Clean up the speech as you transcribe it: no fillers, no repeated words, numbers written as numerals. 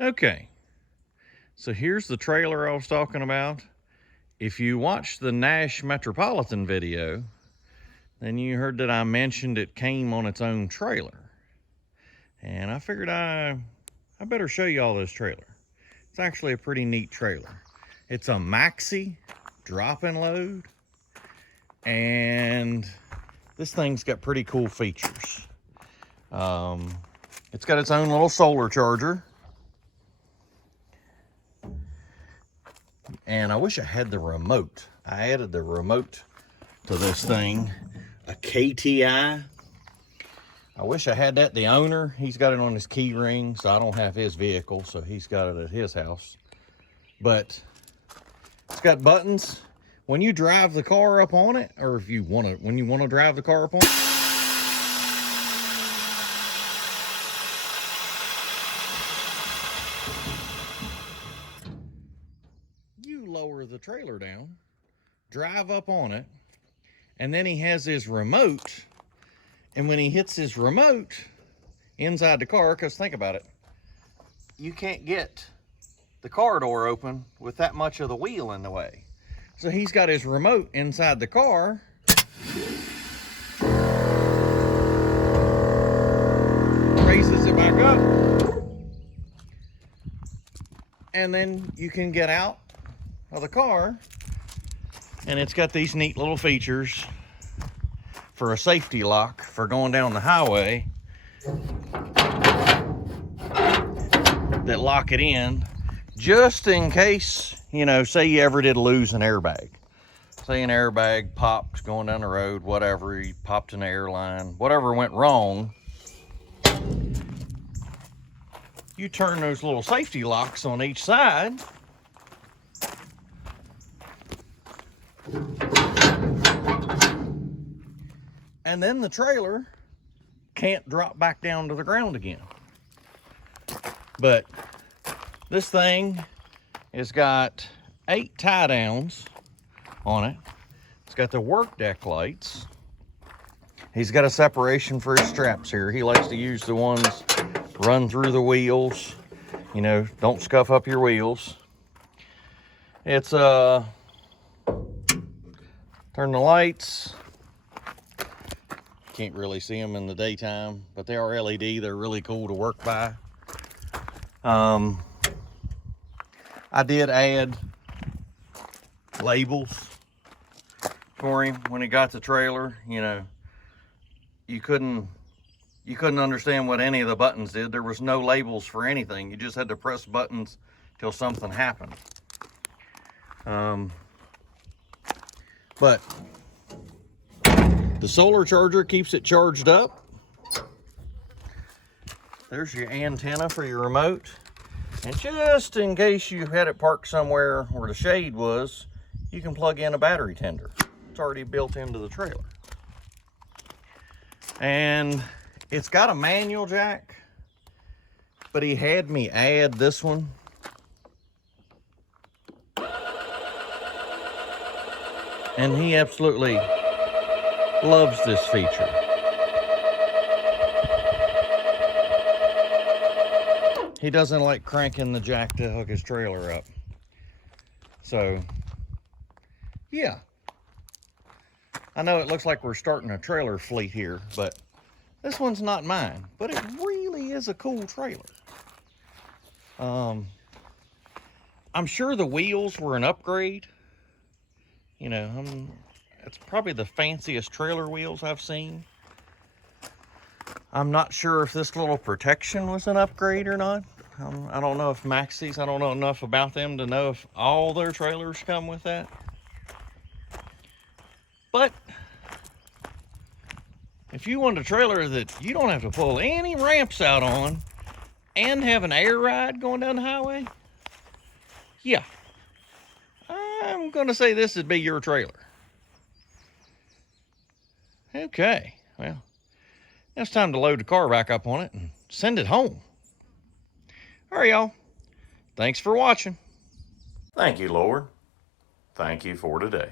Okay, so here's the trailer I was talking about. If you watched the Nash Metropolitan video, then you heard that I mentioned it came on its own trailer. And I figured I better show you all this trailer. It's actually a pretty neat trailer. It's a Maxey drop and load. And this thing's got pretty cool features. It's got its own little solar charger. And I wish I had the remote. I added the remote to this thing, a KTI. I wish I had that. The owner, he's got it on his key ring, so I don't have his vehicle, so he's got it at his house. But it's got buttons. When you drive the car up on it, or if you want to, when you want to drive the car up on it, you lower the trailer down, drive up on it, and then he has his remote. And when he hits his remote inside the car, because think about it, you can't get the car door open with that much of the wheel in the way. So he's got his remote inside the car. Raises it back up. And then you can get out of the car. And it's got these neat little features for a safety lock for going down the highway that lock it in just in case, you know, say you ever did lose an airbag. Say an airbag popped going down the road, whatever, you popped an airline, whatever went wrong, you turn those little safety locks on each side. And then the trailer can't drop back down to the ground again. But this thing has got 8 tie downs on it. It's got the work deck lights. He's got a separation for his straps here. He likes to use the ones run through the wheels. You know, don't scuff up your wheels. It's turn the lights. Can't really see them in the daytime, but they are LED. They're really cool to work by. I did add labels for him when he got the trailer. You know, you couldn't understand what any of the buttons did. There was no labels for anything. You just had to press buttons till something happened. But the solar charger keeps it charged up. There's your antenna for your remote. And just in case you had it parked somewhere where the shade was, you can plug in a battery tender. It's already built into the trailer. And it's got a manual jack, but he had me add this one. And he absolutely loves this feature. He doesn't like cranking the jack to hook his trailer up. So, yeah. I know it looks like we're starting a trailer fleet here, but this one's not mine. But it really is a cool trailer. I'm sure the wheels were an upgrade. You know, it's probably the fanciest trailer wheels I've seen. I'm not sure if this little protection was an upgrade or not. I don't know if Maxey's, I don't know enough about them to know if all their trailers come with that. But if you want a trailer that you don't have to pull any ramps out on and have an air ride going down the highway, yeah, I'm going to say this would be your trailer. Okay, well, it's time to load the car back up on it and send it home. All right, y'all. Thanks for watching. Thank you, Lord. Thank you for today.